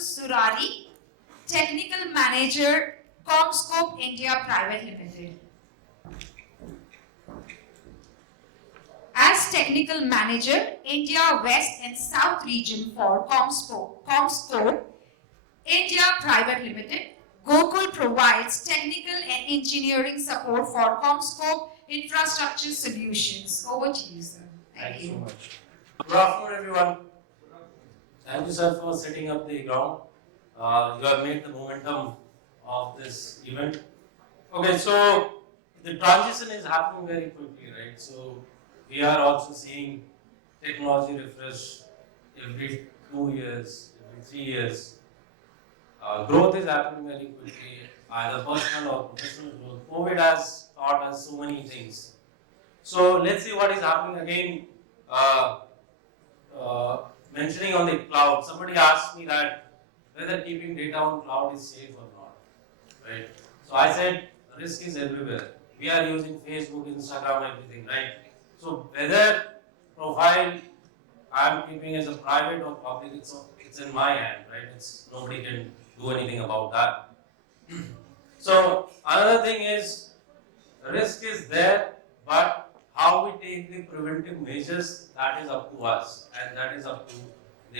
Sorari, Technical Manager, Commscope India Private Limited. As Technical Manager, India West and South Region for Commscope India Private Limited, Gokul provides technical and engineering support for Commscope infrastructure solutions. Over to you, sir. Thank you so much. Good afternoon, everyone. Thank you, sir, for setting up the ground. You have made the momentum of this event. Okay, so the transition is happening very quickly, right? So we are also seeing technology refresh every 2 years, every 3 years. Growth is happening very quickly, either personal or professional growth. COVID has taught us so many things. So let's see what is happening again. Mentioning on the cloud, somebody asked me that whether keeping data on cloud is safe or not, right? So I said risk is everywhere. We are using Facebook, Instagram, everything, right? So whether profile I am keeping as a private or public, it's in my hand, right? Nobody can do anything about that. So another thing is risk is there, but how we take the preventive measures, that is up to us, and that is up to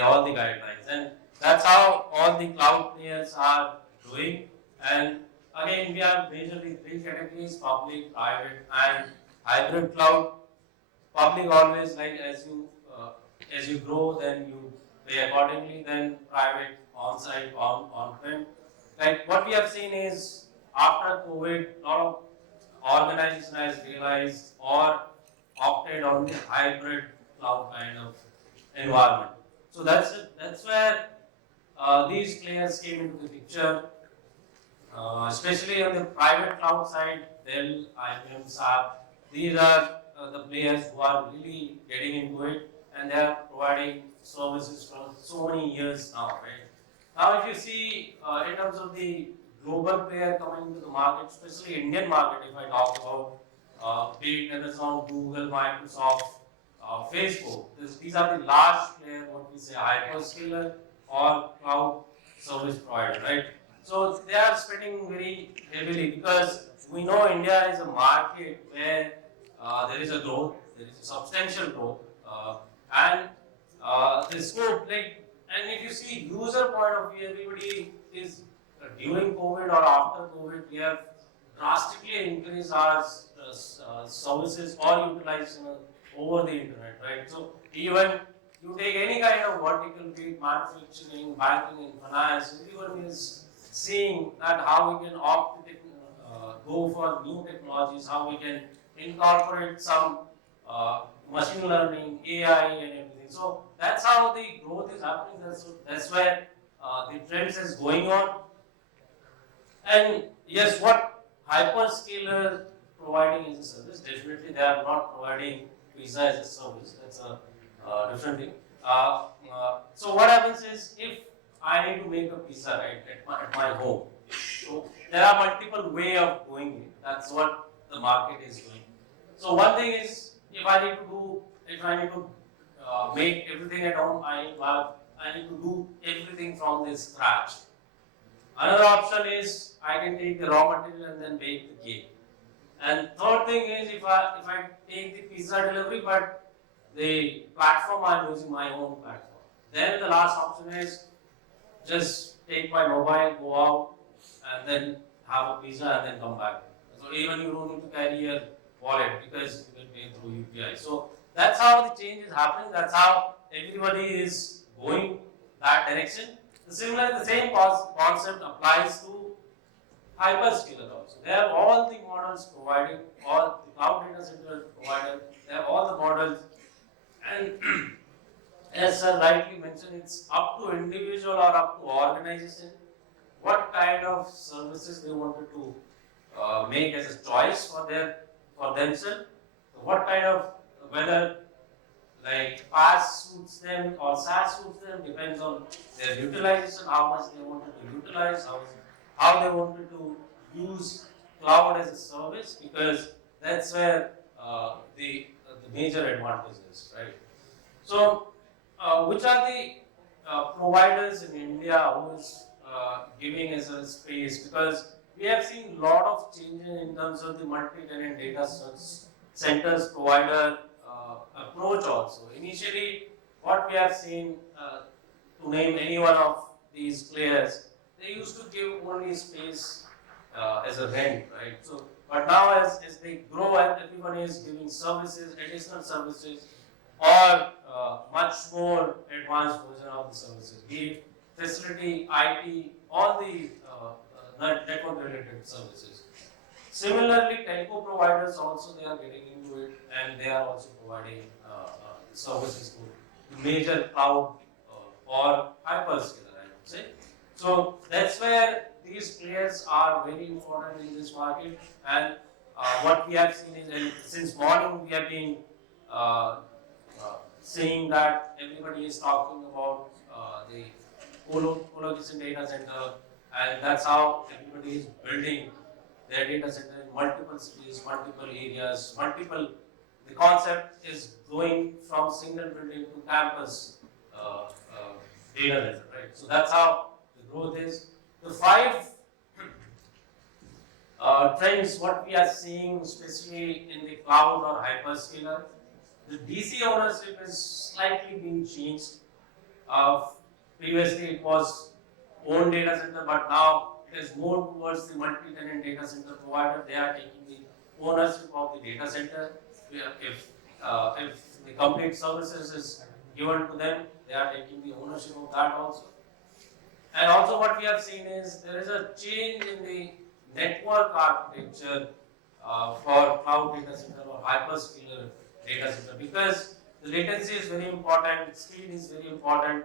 all the guidelines, and that's how all the cloud players are doing. And again, we have majorly 3 categories: public, private, and hybrid cloud. Public always, like as you grow, then you pay accordingly. Then private, on-site, on-prem. Like what we have seen is after COVID, a lot of organization has realized or opted on the hybrid cloud kind of environment. So that's where these players came into the picture, especially on the private cloud side. Dell, IBM, SAP, these are the players who are really getting into it, and they are providing services from so many years now, right? Now, if you see in terms of the global player coming into the market, especially Indian market, if I talk about, be it Amazon, Google, Microsoft, Facebook, these are the large players, what we say hyperscaler or cloud service provider, right? So they are spending very heavily because we know India is a market where there is a growth, there is a substantial growth, and the scope, like, and if you see user point of view, everybody is during COVID or after COVID, we have drastically increased our services or utilization over the internet, right? So even you take any kind of vertical, be it manufacturing, banking, and finance, everyone is seeing that how we can go for new technologies, how we can incorporate some machine learning, AI, and everything. So that's how the growth is happening. That's where the trends is going on. And yes, what hyperscaler providing as a service, definitely they are not providing visa as a service. That's a different thing. So what happens is, if I need to make a pizza, right, at my home, so there are multiple way of doing it. That's what the market is doing. So one thing is, if I need to make everything at home, I need to do everything from the scratch. Another option is I can take the raw material and then bake the cake. And third thing is, if I take the pizza delivery, but the platform I'm using my own platform. Then the last option is just take my mobile, go out, and then have a pizza and then come back. So even you don't need to carry a wallet because you can pay through UPI. So that's how the change is happening. That's how everybody is going that direction. The same concept applies to hyperscaler also. They have all the models provided, all the cloud data center provided, they have all the models. And as sir rightly mentioned, it's up to individual or up to organization what kind of services they wanted to make as a choice for themselves. What kind of, whether like PaaS suits them or SaaS suits them, depends on their utilization, how much they wanted to utilize, how they wanted to use cloud as a service, because that's where the major advantage is, right? So, which are the providers in India who is giving us a space, because we have seen a lot of changes in terms of the multi-tenant data centers provider approach also. Initially, what we have seen, to name any one of these players, they used to give only space as a rent, right? So, but now as they grow and everyone is giving services, additional services, or much more advanced version of the services, be it facility, IT, all the network related services. Similarly, telco providers also, they are getting into it, and they are also providing services to major cloud or hyperscaler, I would say. So that's where these players are very important in this market. And what we have seen is, and since morning we have been saying that everybody is talking about the co-location data center, and that's how everybody is building their data center in multiple cities, multiple areas, multiple. The concept is going from single building to campus data center, right? So that's how the growth is. The five trends, what we are seeing, especially in the cloud or hyperscaler, the DC ownership is slightly being changed. Previously, it was own data center, but now it is more towards the multi-tenant data center provider. They are taking the ownership of the data center. If the complete services is given to them, they are taking the ownership of that also. And also, what we have seen is there is a change in the network architecture for cloud data center or hyperscaler data center, because the latency is very important, speed is very important,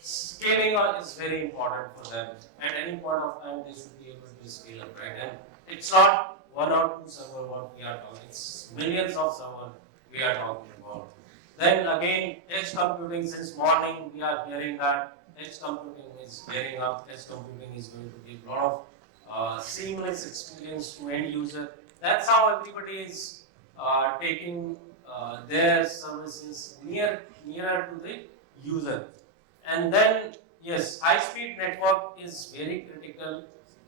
scaling is very important for them. At any point of time, they should be able to scale up, right? And it's not one or two server what we are talking, it's millions of servers we are talking about. Then again, edge computing, since morning we are hearing that edge computing is gearing up, edge computing is going to give a lot of seamless experience to end user. That's how everybody is taking their services nearer to the user. And then, yes, high-speed network is very critical.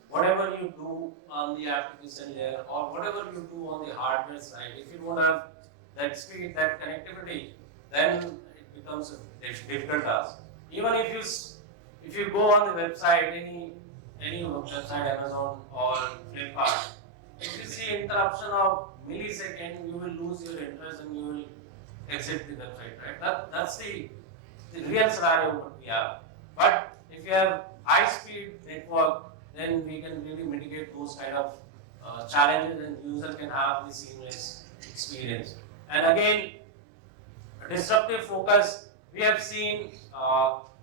Whatever you do on the application layer or whatever you do on the hardware side, if you don't have that speed, that connectivity, then it becomes a difficult task. Even if you go on the website, any website, Amazon or Flipkart, if you see interruption of millisecond, you will lose your interest and you will exit the website, right? That's the real scenario what we have. But if you have high-speed network, then we can really mitigate those kind of challenges, and user can have the seamless experience. And again, disruptive focus. We have seen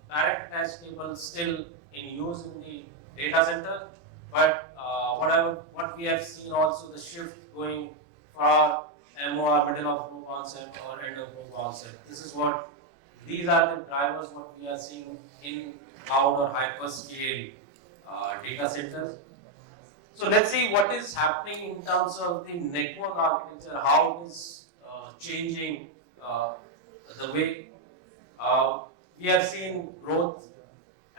direct attached cables still in use in the data center, but what we have seen also, the shift going for MOR, middle of row concept, or end of row concept. These are the drivers what we are seeing in cloud or hyperscale data centers. So let's see what is happening in terms of the network architecture, how it is changing the way we have seen growth,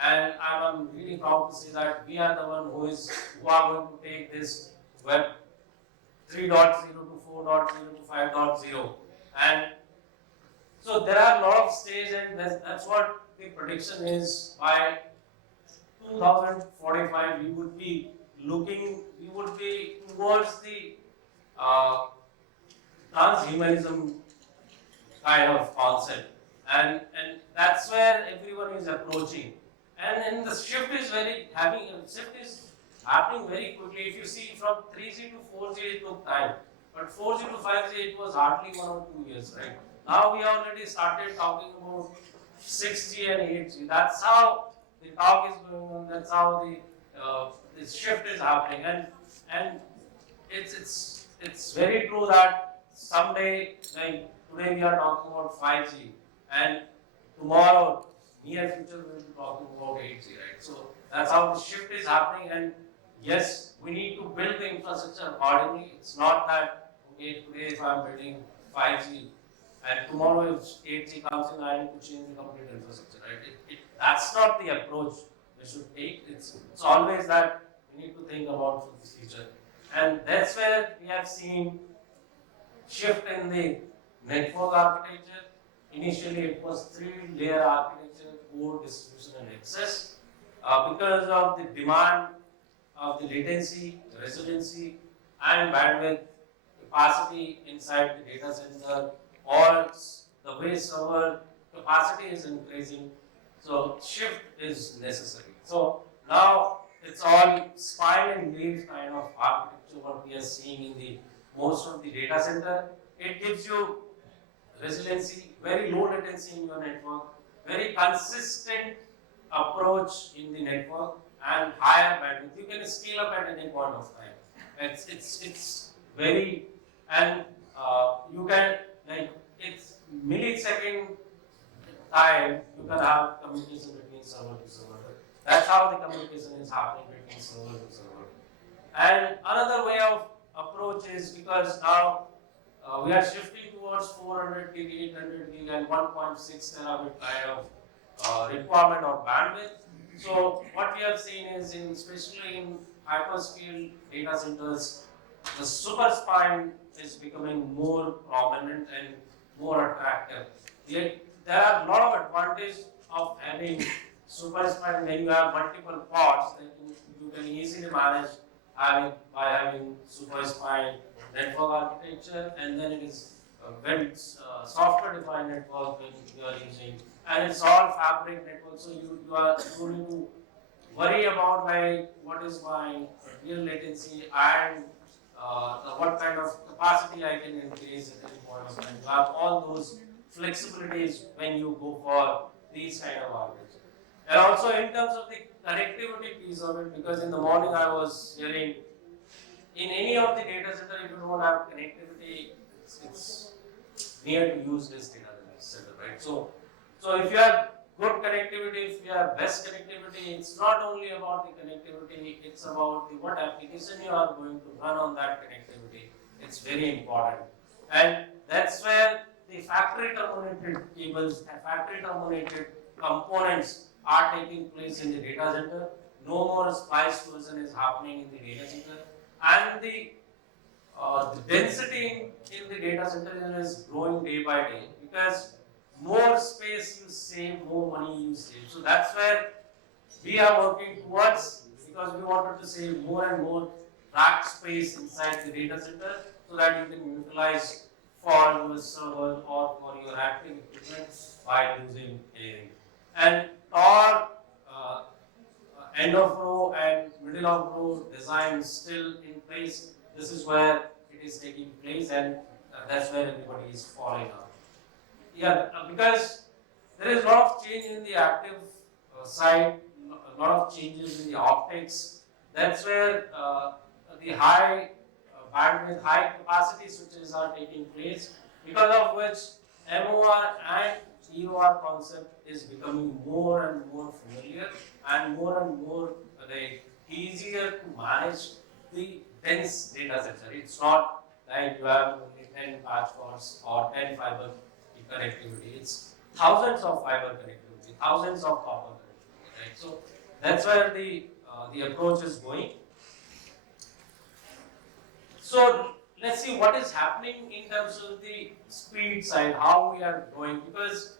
and I'm really proud to say that we are the one who are going to take this web 3.0 to 4.0 to 5.0, and so there are a lot of stages, and that's what the prediction is. By 2045, we would be towards the transhumanism kind of concept, and that's where everyone is approaching. And the shift is happening very quickly. If you see from 3G to 4G, it took time, but 4G to 5G, it was hardly 1 or 2 years, right? Now we already started talking about 6G and 8G. That's how the talk is going on. That's how the shift is happening, and it's very true that someday, like today, we are talking about 5G, and tomorrow, near future, we will be talking about 8G, right? So that's how the shift is happening, and yes, we need to build the infrastructure accordingly. It's not that okay, today if I'm building 5G, and tomorrow if 8G comes in, I need to change the complete infrastructure, right? That's not the approach we should take. It's always that we need to think about for the future. And that's where we have seen shift in the network architecture. Initially, it was three-layer architecture, core, distribution, and access. Because of the demand of the latency, resiliency, and bandwidth capacity inside the data center, or the way server capacity is increasing, so shift is necessary. So now it's all spine and leaf kind of architecture what we are seeing in the most of the data center. It gives you resiliency, very low latency in your network, very consistent approach in the network, and higher bandwidth. You can scale up at any point of time. It's very, and you can, like, it's millisecond time you can have communication between server to server. That's how the communication is happening between server to server. And another way of approach is, because now we are shifting towards 400 gig, 800 gig, and 1.6 terabit kind of requirement or bandwidth. So what we have seen is, especially in hyperscale data centers, the super spine is becoming more prominent and more attractive. Yet there are a lot of advantages of having super spine when you have multiple pods that you can easily manage by having super spine network architecture, and then it is well software defined network when you are using, and it's all fabric network, so you don't need to worry about like what is my real latency and what kind of capacity I can increase at any point of time. You have all those flexibilities when you go for these kind of architecture. And also in terms of the connectivity piece of it, because in the morning I was hearing, in any of the data center, if you don't have connectivity, it's near to useless data center, right? So if you have good connectivity, if you have best connectivity, it's not only about the connectivity, it's about what application you are going to run on that connectivity. It's very important. And that's where the factory terminated cables, factory terminated components are taking place in the data center. No more spliced version is happening in the data center. And the density in the data center is growing day by day, because more space you save, more money you save. So that's where we are working towards, because we wanted to save more and more rack space inside the data center so that you can utilize for your server or for your active equipment by using anything. And our end of row and middle of row design is still in place. This is where it is taking place, and that's where everybody is following up. Yeah, because there is a lot of change in the active side, a lot of changes in the optics. That's where the high bandwidth, high capacity switches are taking place, because of which MOR and EOR concept is becoming more and more familiar and more easier to manage the dense data center. It's not like you have only 10 patch cords or 10 fiber connectivity. It's thousands of fiber connectivity, thousands of copper connectivity, right? So that's where the approach is going. So let's see what is happening in terms of the speed side, how we are going, because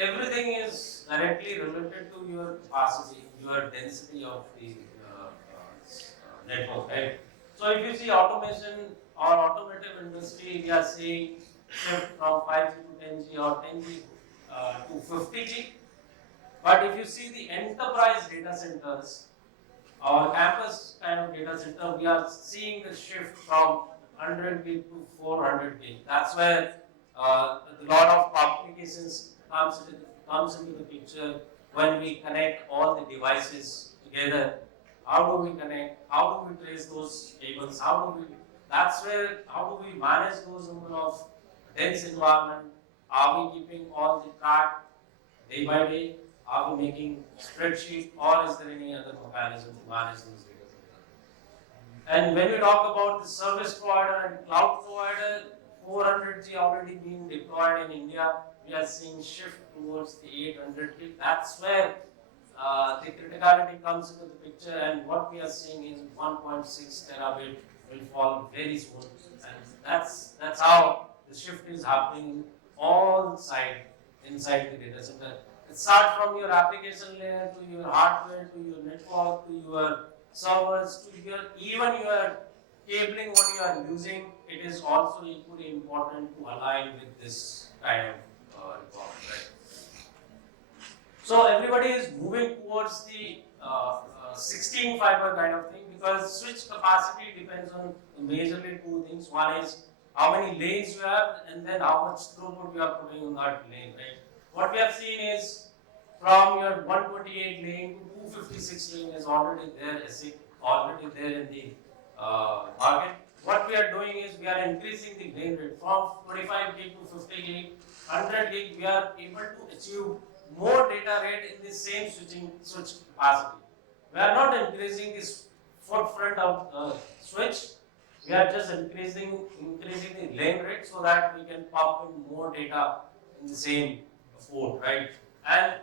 everything is directly related to your capacity, your density of the network, right? So if you see automation or automotive industry, we are seeing shift from 5G to 10G or 10G to 50G. But if you see the enterprise data centers or campus kind of data center, we are seeing the shift from 100 gig to 400 gig. That's where a lot of complications comes into the picture when we connect all the devices together. How do we connect? How do we trace those cables? How do we manage those number of dense environment? Are we keeping all the track day by day? Are we making spreadsheet, or is there any other mechanism to manage those data centers? And when we talk about the service provider and cloud provider, 400G already being deployed in India. we are seeing shift towards the 800 gig. That's where the criticality comes into the picture, and what we are seeing is 1.6 terabit will fall very soon, and that's how the shift is happening all inside the data center. It starts from your application layer to your hardware to your network to your servers to your even your cabling what you are using. It is also equally important to align with this kind of requirement, right? So everybody is moving towards the 16 fiber kind of thing, because switch capacity depends on majorly two things. One is how many lanes you have, and then how much throughput you are putting on that lane, right? What we have seen is from your 128 lane to 256 lane is already there, already there in the market. What we are doing is we are increasing the lane rate from 25 gig to 50 gig, 100 gig. We are able to achieve more data rate in the same switch capacity. We are not increasing this footprint of the switch. We are just increasing the lane rate so that we can pump in more data in the same port, right? And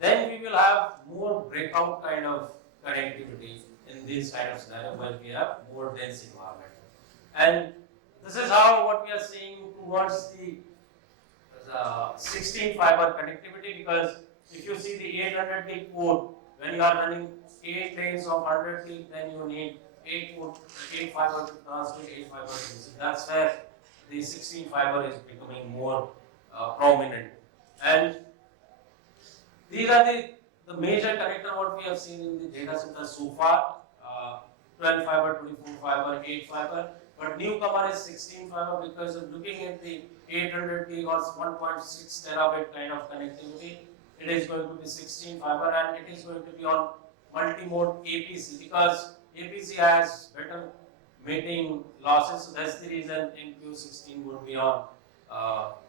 then we will have more breakout kind of connectivity in this kind of scenario where we have more dense environment. And this is how what we are seeing towards the 16 fiber connectivity, because if you see the 800 gig port, when you are running 8 lanes of 100 gig, then you need 8 fiber to translate, 8 fiber to receive. That's where the 16 fiber is becoming more prominent. And these are the major connector what we have seen in the data center so far. 12 fiber, 24 fiber, 8 fiber. But newcomer is 16 fiber, because of looking at the 800 gig or 1.6 terabit kind of connectivity, it is going to be 16 fiber, and it is going to be on multi-mode APC, because APC has better mating losses. So that's the reason MQ16 would be on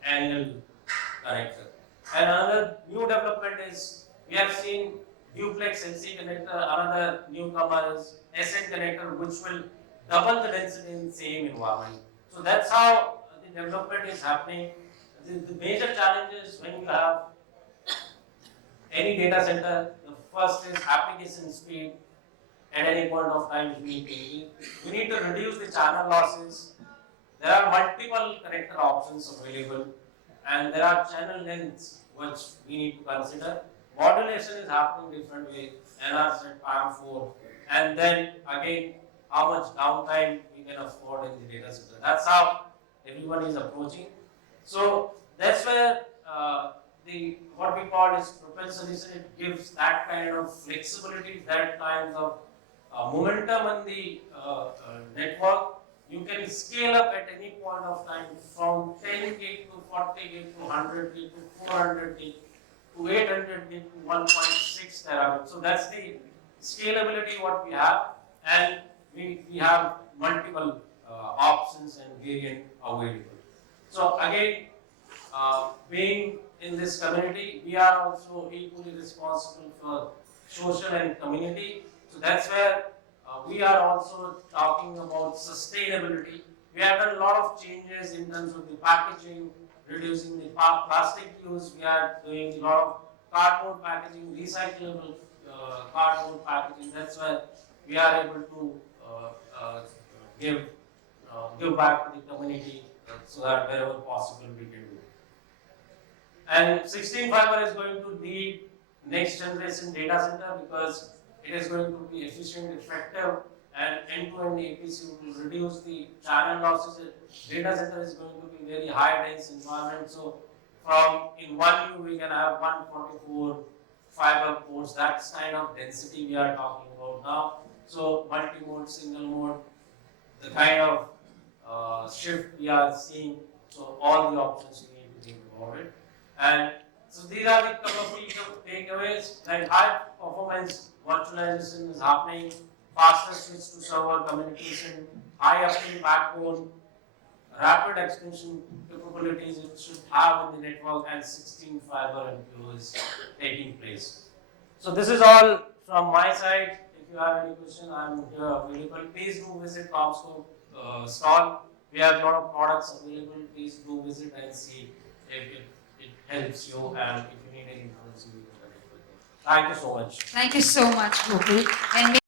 angle connector. And another new development is we have seen duplex NC connector. Another newcomer is SN connector, which will double the density in the same environment. So that's how the development is happening. The major challenges when you have any data center, the first is application speed. At any point of time, we need to reduce the channel losses. There are multiple connector options available, and there are channel lengths which we need to consider. Modulation is happening different way, NR set, PAM4, and then again, how much downtime we can afford in the data center. That's how everyone is approaching. So that's where what we call is propel solution. It gives that kind of flexibility, that kind of momentum in the network. You can scale up at any point of time from 10 gig to 40 gig to 100 gig to 400 gig to 800 gig to 1.6 terabit. So that's the scalability what we have, and we have multiple options and variant available. So again, being in this community, we are also equally responsible for social and community. So that's where we are also talking about sustainability. We have done a lot of changes in terms of the packaging, reducing the plastic use. We are doing a lot of cardboard packaging, recyclable cardboard packaging. That's why we are able to give back to the community, so that wherever possible we can do. And 16 fiber is going to lead next generation data center, because it is going to be efficient, effective, and end-to-end APC will reduce the channel losses. Data center is going to be very high dense environment. So from in one U we can have 144 fiber ports. That's kind of density we are talking about now. So multi-mode, single mode, the kind of shift we are seeing. So all the options we need to think about it. And so these are the couple of key takeaways. Like high performance virtualization is happening, faster switch to server communication, high upstream backbone, rapid extension capabilities it should have in the network, and 16 fiber MQ is taking place. So this is all from my side. If you have any question, I'm here available. Please do visit Commscope stall. We have a lot of products available. Please do visit and see if it helps you, and if you need any information, you can connect with me. Thank you so much. Thank you so much, Gokul. And